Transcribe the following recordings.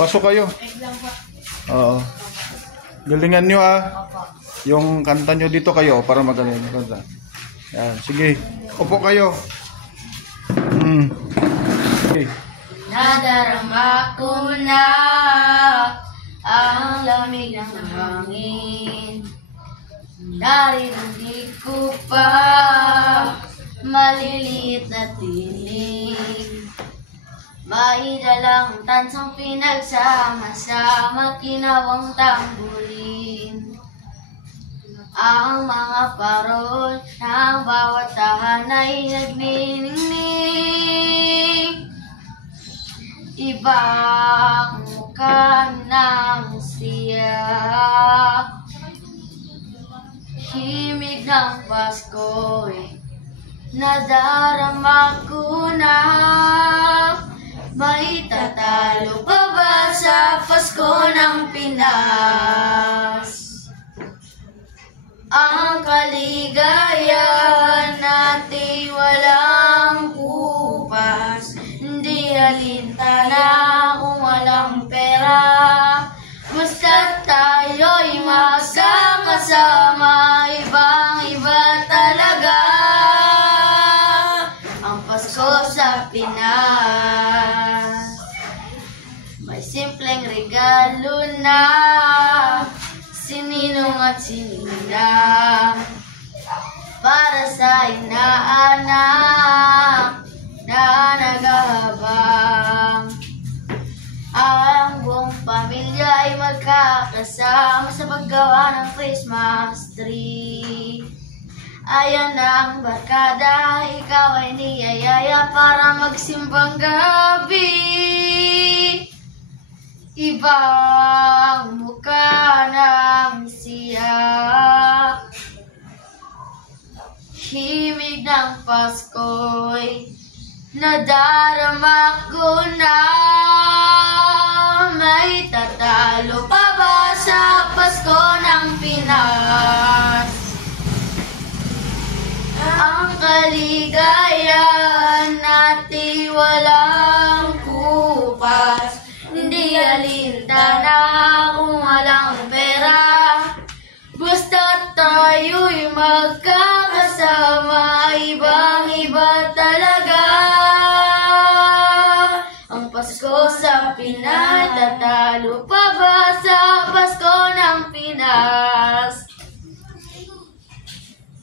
Pasok kayo. Oo. Galingan nyo yung kanta nyo dito kayo para magaling yung kanta. Yan, sige. Upo kayo. Okay. Nadarama ko na ang lamig ng hangin. Narinig ko pa maliliit na tinig. May dalang tansang pinagsama-sama, kinawang tambulin. Ang mga parol ng bawat tahanay nagniningning. Ibang mukha ng siya. Himig ng Pasko'y nadarama ko na. May tatalo pa ba sa Pasko ng Pinas? Ang kaligayahan natin walang kupas. Hindi alintana kung walang pera. Basta tayo'y magkakasama, ibang-iba talaga ang Pasko sa Pinas. May simpleng regalo na sininong at sinina para sa inaanak na naghahabang. Ang buong pamilya ay magkakasama sa paggawa ng Christmas tree. Ayan ang barkada, ikaw ay niyayaya para magsimbang gabi. Ibang mukha ng siya. Himig ng Pasko'y nadarama ko na. May tatalo pa ba sa Pasko ng Pinas? Ang kaligayahan natin walang kupas. Hindi alintana kung walang pera. Basta tayo'y magkakasama, ibang-iba talaga ang Pasko sa Pinas. Tatalo pa ba sa Pasko ng Pinas?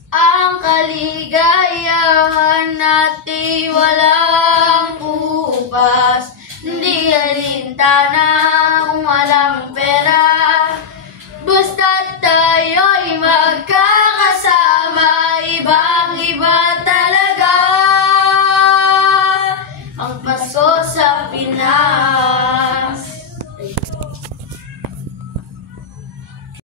Ang kaligayahan natin walang kupas. Hindi alintana kung walang pera. Basta tayo